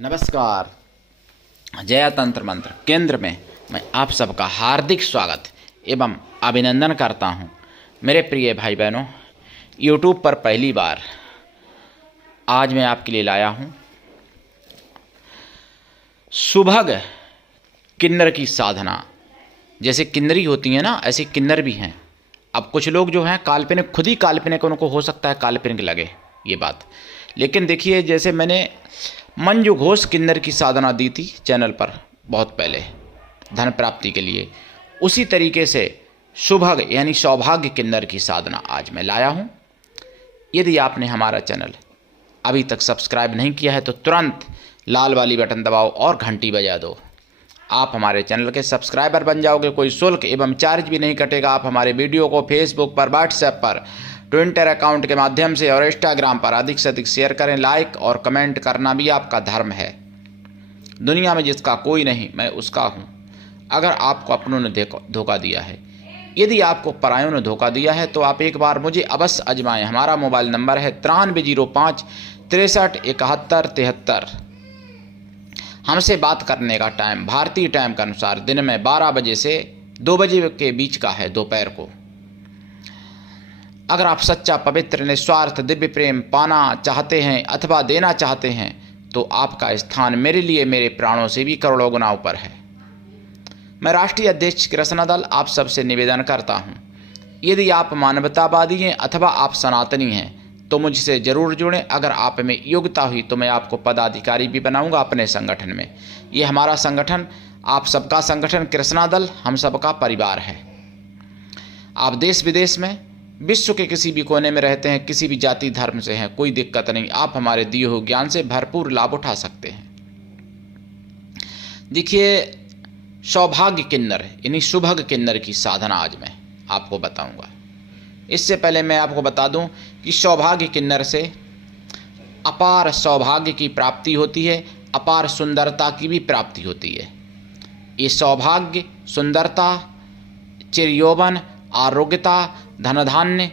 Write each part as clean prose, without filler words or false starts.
नमस्कार। जया तंत्र मंत्र केंद्र में मैं आप सबका हार्दिक स्वागत एवं अभिनंदन करता हूं। मेरे प्रिय भाई बहनों, YouTube पर पहली बार आज मैं आपके लिए लाया हूं सुभग किन्नर की साधना। जैसे किन्नरी होती है ना, ऐसे किन्नर भी हैं। अब कुछ लोग जो हैं काल्पनिक, खुद ही काल्पनिक उनको हो सकता है काल्पनिक लगे ये बात, लेकिन देखिए जैसे मैंने मंजू घोष किन्नर की साधना दी थी चैनल पर बहुत पहले धन प्राप्ति के लिए, उसी तरीके से सुभग यानी सौभाग्य किन्नर की साधना आज मैं लाया हूं। यदि आपने हमारा चैनल अभी तक सब्सक्राइब नहीं किया है तो तुरंत लाल वाली बटन दबाओ और घंटी बजा दो। आप हमारे चैनल के सब्सक्राइबर बन जाओगे, कोई शुल्क एवं चार्ज भी नहीं कटेगा। आप हमारे वीडियो को फेसबुक पर, व्हाट्सएप पर, ट्विटर अकाउंट के माध्यम से और इंस्टाग्राम पर अधिक से अधिक शेयर करें। लाइक और कमेंट करना भी आपका धर्म है। दुनिया में जिसका कोई नहीं मैं उसका हूँ। अगर आपको अपनों ने धोखा दिया है, यदि आपको परायों ने धोखा दिया है तो आप एक बार मुझे अवश्य आजमाएं। हमारा मोबाइल नंबर है 9305 63 71 73। हमसे बात करने का टाइम भारतीय टाइम के अनुसार दिन में 12 बजे से 2 बजे के बीच का है, दोपहर को। अगर आप सच्चा, पवित्र, निस्वार्थ दिव्य प्रेम पाना चाहते हैं अथवा देना चाहते हैं तो आपका स्थान मेरे लिए मेरे प्राणों से भी करोड़ों गुना ऊपर है। मैं राष्ट्रीय अध्यक्ष कृष्णा दल आप सबसे निवेदन करता हूं, यदि आप मानवतावादी हैं अथवा आप सनातनी हैं तो मुझसे ज़रूर जुड़ें। अगर आप में योग्यता हुई तो मैं आपको पदाधिकारी भी बनाऊंगा अपने संगठन में। ये हमारा संगठन आप सबका संगठन कृष्णा दल हम सबका परिवार है। आप देश विदेश में, विश्व के किसी भी कोने में रहते हैं, किसी भी जाति धर्म से हैं, कोई दिक्कत नहीं। आप हमारे दिए हुए ज्ञान से भरपूर लाभ उठा सकते हैं। देखिए, सौभाग्य किन्नर यानी सुभग किन्नर की साधना आज मैं आपको बताऊंगा। इससे पहले मैं आपको बता दूं कि सौभाग्य किन्नर से अपार सौभाग्य की प्राप्ति होती है, अपार सुंदरता की भी प्राप्ति होती है। ये सौभाग्य, सुंदरता, चिरयौवन, आरोग्यता, धन धान्य,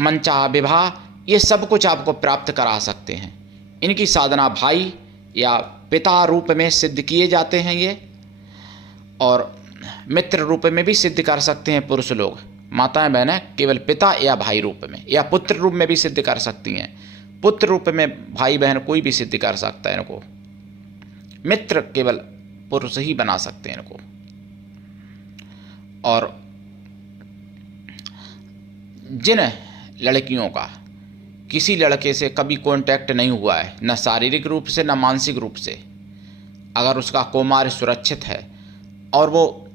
मनचाहा विवाह, ये सब कुछ आपको प्राप्त करा सकते हैं। इनकी साधना भाई या पिता रूप में सिद्ध किए जाते हैं ये, और मित्र रूप में भी सिद्ध कर सकते हैं पुरुष लोग। माताएं बहनें केवल पिता या भाई रूप में या पुत्र रूप में भी सिद्ध कर सकती हैं। पुत्र रूप में भाई बहन कोई भी सिद्ध कर सकता है इनको। मित्र केवल पुरुष ही बना सकते हैं इनको। और जिन लड़कियों का किसी लड़के से कभी कांटेक्ट नहीं हुआ है, न शारीरिक रूप से न मानसिक रूप से, अगर उसका कौमार्य सुरक्षित है और वो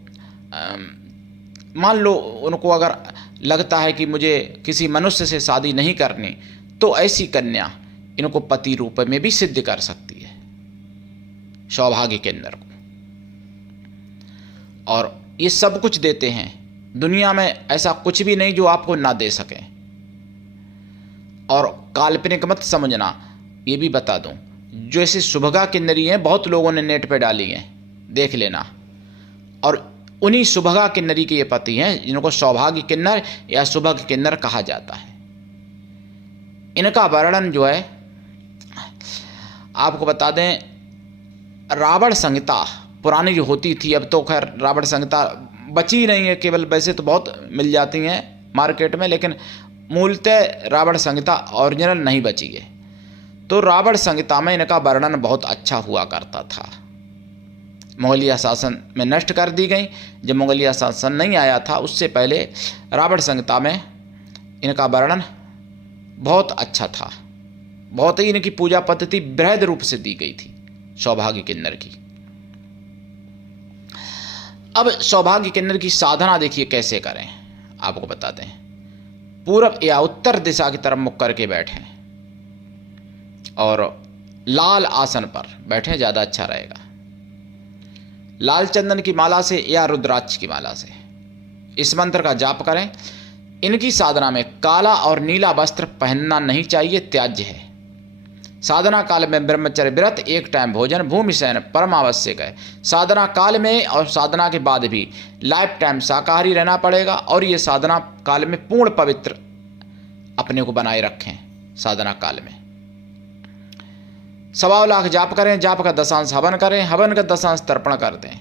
मान लो उनको अगर लगता है कि मुझे किसी मनुष्य से शादी नहीं करनी, तो ऐसी कन्या इनको पति रूप में भी सिद्ध कर सकती है सौभाग्य केंद्र को। और ये सब कुछ देते हैं। दुनिया में ऐसा कुछ भी नहीं जो आपको ना दे सके। और काल्पनिक मत समझना, ये भी बता दूं, जो ऐसे सुभगा किन्नरी हैं बहुत लोगों ने नेट पे डाली हैं, देख लेना। और उन्हीं सुभगा किन्नरी के ये पति हैं जिनको सौभाग्य किन्नर या सुभग किन्नर कहा जाता है। इनका वर्णन जो है आपको बता दें, रावण संहिता पुरानी जो होती थी, अब तो खैर रावण संहिता बची नहीं है, केवल वैसे तो बहुत मिल जाती हैं मार्केट में, लेकिन मूलतः रावण संहिता ओरिजिनल नहीं बची है। तो रावण संहिता में इनका वर्णन बहुत अच्छा हुआ करता था। मुगलिया शासन में नष्ट कर दी गई। जब मुगलिया शासन नहीं आया था उससे पहले रावण संहिता में इनका वर्णन बहुत अच्छा था। बहुत ही इनकी पूजा पद्धति बृहद रूप से दी गई थी सौभाग्य किन्नर की। अब सौभाग्य किन्नर की साधना देखिए कैसे करें, आपको बताते हैं। पूर्व या उत्तर दिशा की तरफ मुख करके बैठें और लाल आसन पर बैठें, ज़्यादा अच्छा रहेगा। लाल चंदन की माला से या रुद्राक्ष की माला से इस मंत्र का जाप करें। इनकी साधना में काला और नीला वस्त्र पहनना नहीं चाहिए, त्याज्य है। साधना काल में ब्रह्मचर्य व्रत, एक टाइम भोजन, भूमि शयन परम आवश्यक है। साधना काल में और साधना के बाद भी लाइफ टाइम शाकाहारी रहना पड़ेगा। और ये साधना काल में पूर्ण पवित्र अपने को बनाए रखें। साधना काल में 1.25 लाख जाप करें, जाप का 10 हवन करें, हवन का 10 तर्पण कर दें,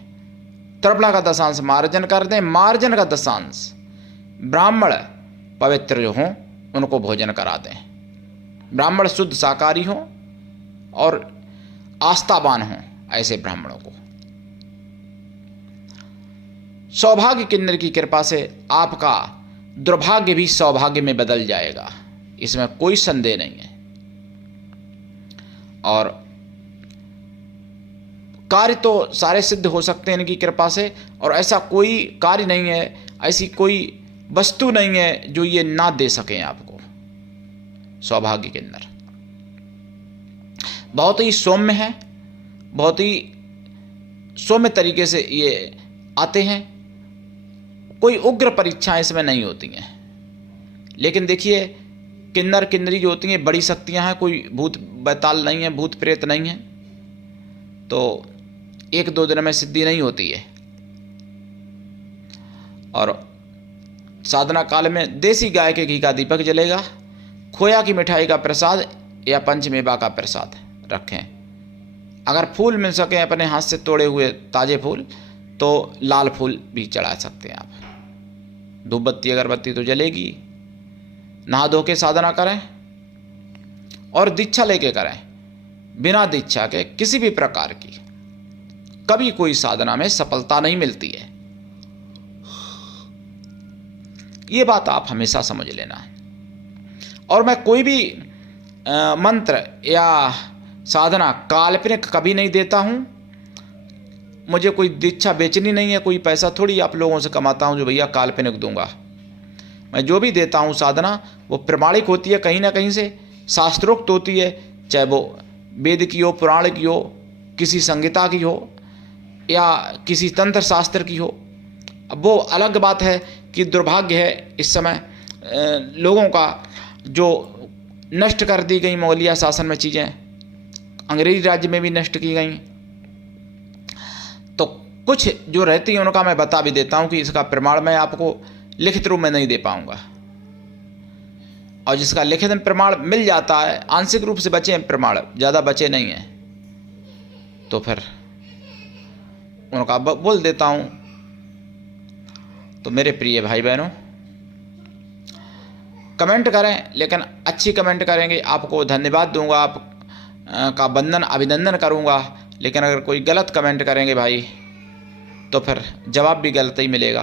तर्पणा का 10 मार्जन कर दें, मार्जन का 10 ब्राह्मण पवित्र जो हों उनको भोजन करा दें। ब्राह्मण शुद्ध शाकाहारी हों और आस्थावान हों, ऐसे ब्राह्मणों को। सौभाग्य किन्नर की कृपा से आपका दुर्भाग्य भी सौभाग्य में बदल जाएगा, इसमें कोई संदेह नहीं है। और कार्य तो सारे सिद्ध हो सकते हैं इनकी कृपा से, और ऐसा कोई कार्य नहीं है, ऐसी कोई वस्तु नहीं है जो ये ना दे सकें आपको। सौभाग्य किन्नर बहुत ही सौम्य है, बहुत ही सौम्य तरीके से ये आते हैं, कोई उग्र परीक्षाएं इसमें नहीं होती हैं। लेकिन देखिए किन्नर किन्नरी जो होती हैं बड़ी शक्तियां हैं, कोई भूत बैताल नहीं है, भूत प्रेत नहीं है, तो 1-2 दिन में सिद्धि नहीं होती है। और साधना काल में देसी गाय के घी का दीपक जलेगा, खोया की मिठाई का प्रसाद या पंचमेवा का प्रसाद रखें। अगर फूल मिल सके अपने हाथ से तोड़े हुए ताजे फूल, तो लाल फूल भी चढ़ा सकते हैं आप। धूप बत्ती अगरबत्ती तो जलेगी। नहा धो के साधना करें और दीक्षा लेके करें। बिना दीक्षा के किसी भी प्रकार की कभी कोई साधना में सफलता नहीं मिलती है, ये बात आप हमेशा समझ लेना। और मैं कोई भी मंत्र या साधना काल्पनिक कभी नहीं देता हूँ। मुझे कोई दीक्षा बेचनी नहीं है, कोई पैसा थोड़ी आप लोगों से कमाता हूँ जो भैया काल्पनिक दूंगा। मैं जो भी देता हूँ साधना वो प्रमाणिक होती है, कहीं ना कहीं से शास्त्रोक्त होती है, चाहे वो वेद की हो, पुराण की हो, किसी संहिता की हो या किसी तंत्र शास्त्र की हो। अब वो अलग बात है कि दुर्भाग्य है इस समय लोगों का जो नष्ट कर दी गई मौलिया शासन में चीज़ें, अंग्रेजी राज्य में भी नष्ट की गई। तो कुछ जो रहती हैं उनका मैं बता भी देता हूँ कि इसका प्रमाण मैं आपको लिखित रूप में नहीं दे पाऊँगा, और जिसका लिखित प्रमाण मिल जाता है, आंशिक रूप से बचे हैं प्रमाण, ज़्यादा बचे नहीं हैं, तो फिर उनका बोल देता हूँ। तो मेरे प्रिय भाई बहनों, कमेंट करें, लेकिन अच्छी कमेंट करेंगे, आपको धन्यवाद दूंगा, आप का वंदन अभिनंदन करूंगा। लेकिन अगर कोई गलत कमेंट करेंगे भाई तो फिर जवाब भी गलत ही मिलेगा।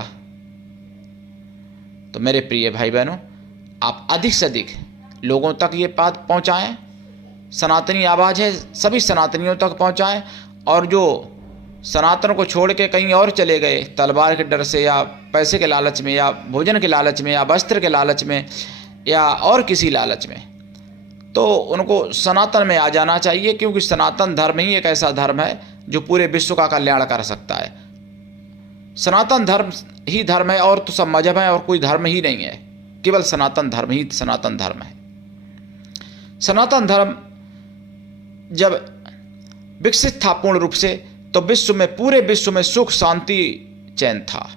तो मेरे प्रिय भाई बहनों, आप अधिक से अधिक लोगों तक ये बात पहुंचाएं। सनातनी आवाज़ है, सभी सनातनियों तक पहुंचाएं। और जो सनातन को छोड़ के कहीं और चले गए तलवार के डर से या पैसे के लालच में या भोजन के लालच में या वस्त्र के लालच में या और किसी लालच में, तो उनको सनातन में आ जाना चाहिए, क्योंकि सनातन धर्म ही एक ऐसा धर्म है जो पूरे विश्व का कल्याण कर सकता है। सनातन धर्म ही धर्म है, और तो सब मजहब है और कोई धर्म ही नहीं है, केवल सनातन धर्म ही सनातन धर्म है। सनातन धर्म जब विकसित था पूर्ण रूप से, तो विश्व में, पूरे विश्व में सुख शांति चैन था।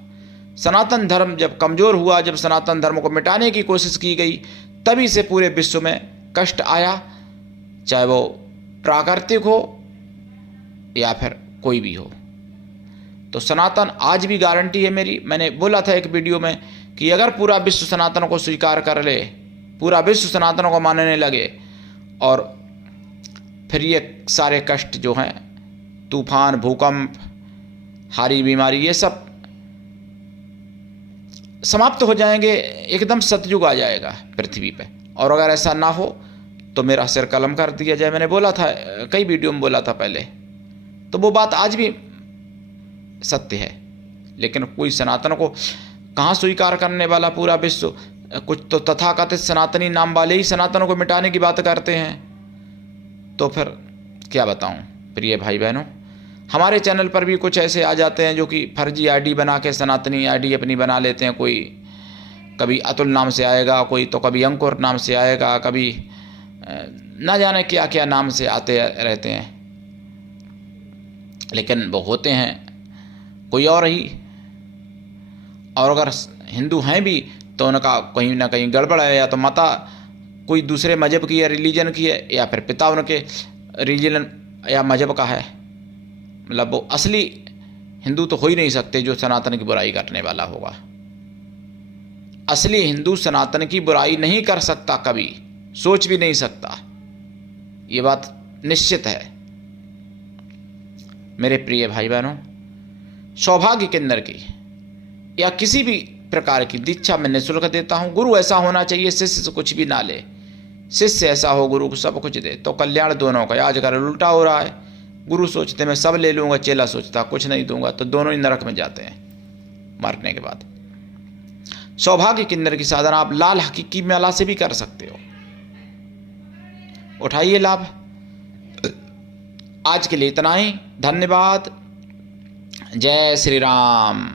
सनातन धर्म जब कमज़ोर हुआ, जब सनातन धर्म को मिटाने की कोशिश की गई, तभी से पूरे विश्व में कष्ट आया, चाहे वो प्राकृतिक हो या फिर कोई भी हो। तो सनातन आज भी गारंटी है मेरी। मैंने बोला था एक वीडियो में कि अगर पूरा विश्व सनातन को स्वीकार कर ले, पूरा विश्व सनातन को मानने लगे, और फिर ये सारे कष्ट जो हैं, तूफान, भूकंप, हारी बीमारी, ये सब समाप्त हो जाएंगे, एकदम सतयुग आ जाएगा पृथ्वी पे। और अगर ऐसा ना हो तो मेरा सिर कलम कर दिया जाए। मैंने बोला था, कई वीडियो में बोला था पहले, तो वो बात आज भी सत्य है। लेकिन कोई सनातन को कहाँ स्वीकार करने वाला पूरा विश्व। कुछ तो तथाकथित सनातनी नाम वाले ही सनातन को मिटाने की बात करते हैं। तो फिर क्या बताऊं प्रिय भाई बहनों, हमारे चैनल पर भी कुछ ऐसे आ जाते हैं जो कि फर्जी आईडी बना के सनातनी आईडी अपनी बना लेते हैं। कोई कभी अतुल नाम से आएगा, कोई तो कभी अंकुर नाम से आएगा, कभी ना जाने क्या क्या नाम से आते रहते हैं, लेकिन वो होते हैं कोई और ही। और अगर हिंदू हैं भी तो उनका कहीं ना कहीं गड़बड़ है, या तो माता कोई दूसरे मजहब की है, रिलीजन की है, या फिर पिता उनके रीजन या मजहब का है, मतलब वो असली हिंदू तो हो ही नहीं सकते जो सनातन की बुराई करने वाला होगा। असली हिंदू सनातन की बुराई नहीं कर सकता, कभी सोच भी नहीं सकता, ये बात निश्चित है। मेरे प्रिय भाई बहनों, सौभाग्य किन्नर की या किसी भी प्रकार की दीक्षा मैं निःशुल्क देता हूं। गुरु ऐसा होना चाहिए शिष्य से कुछ भी ना ले, शिष्य ऐसा हो गुरु को सब कुछ दे, तो कल्याण दोनों का। आजकल उल्टा हो रहा है, गुरु सोचते मैं सब ले लूंगा, चेला सोचता कुछ नहीं दूंगा, तो दोनों ही नरक में जाते हैं मरने के बाद। सौभाग्य किन्नर की साधना आप लाल हकीकी माला से भी कर सकते हो, उठाइए लाभ। आज के लिए इतना ही, धन्यवाद। जय श्री राम।